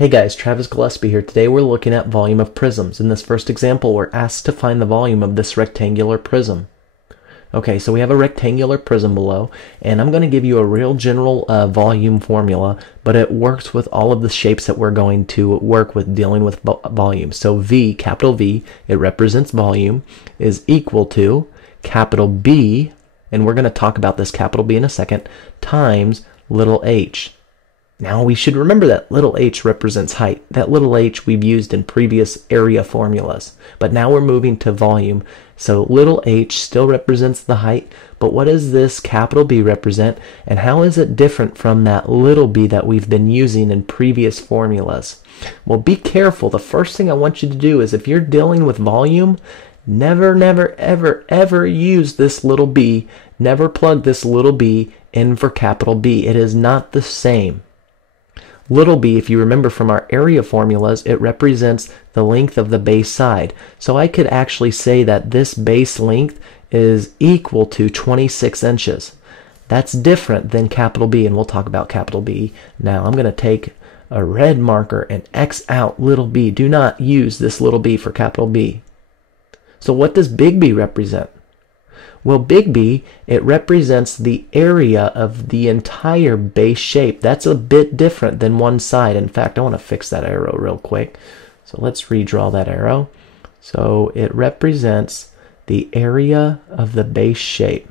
Hey guys, Travis Gillespie here. Today we're looking at volume of prisms. In this first example, we're asked to find the volume of this rectangular prism. Okay, so we have a rectangular prism below, and I'm going to give you a real general volume formula, but it works with all of the shapes that we're going to work with dealing with volume. So V, capital V, it represents volume, is equal to capital B, and we're going to talk about this capital B in a second, times little h. Now we should remember that little h represents height. That little h we've used in previous area formulas. But now we're moving to volume. So little h still represents the height, but what does this capital B represent? And how is it different from that little b that we've been using in previous formulas? Well, be careful. The first thing I want you to do is if you're dealing with volume, never, ever use this little b. Never plug this little b in for capital B. It is not the same. Little b, if you remember from our area formulas, it represents the length of the base side. So I could actually say that this base length is equal to 26 inches. That's different than capital B, and we'll talk about capital B. Now I'm going to take a red marker and X out little b. Do not use this little b for capital B. So what does big B represent? Well, big B, it represents the area of the entire base shape. That's a bit different than one side. In fact, I want to fix that arrow real quick. So let's redraw that arrow. So it represents the area of the base shape.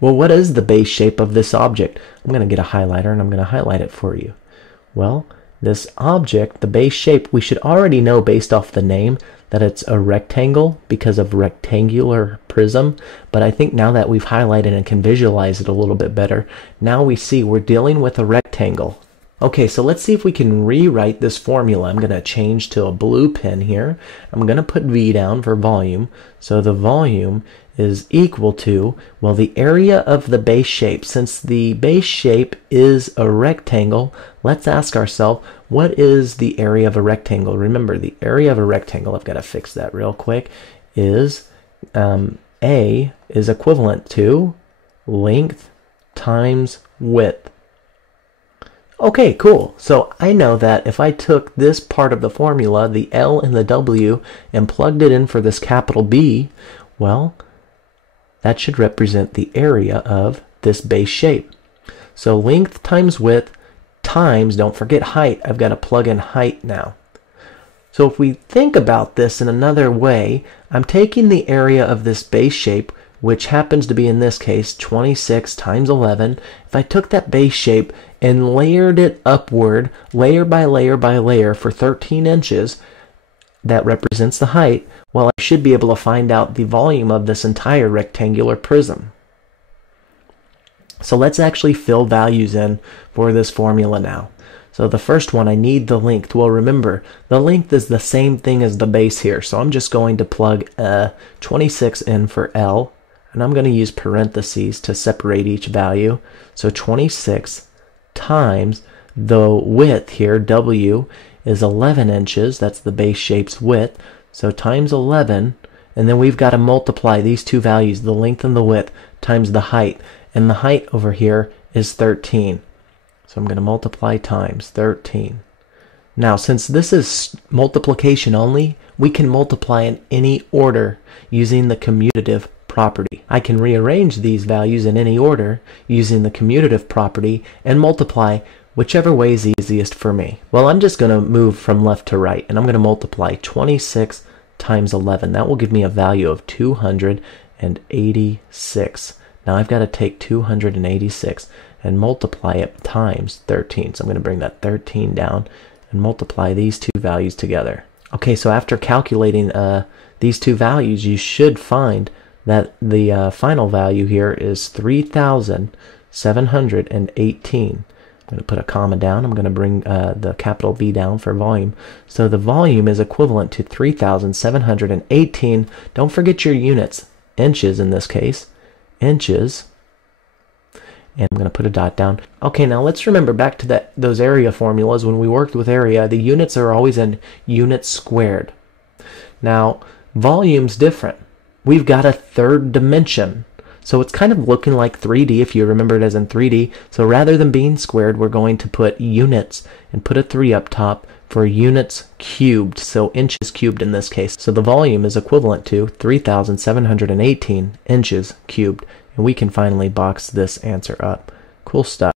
Well, what is the base shape of this object? I'm going to get a highlighter and I'm going to highlight it for you. Well, this object, the base shape, we should already know based off the name that it's a rectangle because of rectangular prism. But I think now that we've highlighted and can visualize it a little bit better, now we see we're dealing with a rectangle. Okay, so let's see if we can rewrite this formula. I'm going to change to a blue pen here. I'm going to put V down for volume. So the volume is equal to, well, the area of the base shape. Since the base shape is a rectangle, let's ask ourselves, what is the area of a rectangle? Remember, the area of a rectangle, I've got to fix that real quick, is A is equivalent to length times width. Okay, cool. So I know that if I took this part of the formula, the L and the W, and plugged it in for this capital B, well, that should represent the area of this base shape. So length times width times, don't forget height. I've got to plug in height now. So if we think about this in another way, I'm taking the area of this base shape, which happens to be in this case 26 times 11. If I took that base shape and layered it upward, layer by layer by layer for 13 inches, that represents the height, well, I should be able to find out the volume of this entire rectangular prism. So let's actually fill values in for this formula now. So the first one, I need the length. Well, remember, the length is the same thing as the base here. So I'm just going to plug 26 in for L, and I'm going to use parentheses to separate each value. So 26 times the width here, W, is 11 inches. That's the base shape's width. So times 11, and then we've got to multiply these two values, the length and the width, times the height. And the height over here is 13. So I'm going to multiply times 13. Now, since this is multiplication only, we can multiply in any order using the commutative property. I can rearrange these values in any order using the commutative property and multiply whichever way is easiest for me. Well, I'm just going to move from left to right, and I'm going to multiply 26 times 11. That will give me a value of 286. Now I've got to take 286 and multiply it times 13. So I'm going to bring that 13 down and multiply these two values together. Okay, so after calculating these two values, you should find that the final value here is 3,718. I'm going to put a comma down. I'm going to bring the capital V down for volume. So the volume is equivalent to 3,718. Don't forget your units. Inches in this case. Inches. And I'm going to put a dot down. Okay, now let's remember back to those area formulas. When we worked with area, the units are always in units squared. Now, volume's different. We've got a third dimension. So it's kind of looking like 3D if you remember it as in 3D. So rather than being squared, we're going to put units and put a 3 up top for units cubed, so inches cubed in this case. So the volume is equivalent to 3,718 inches cubed. And we can finally box this answer up. Cool stuff.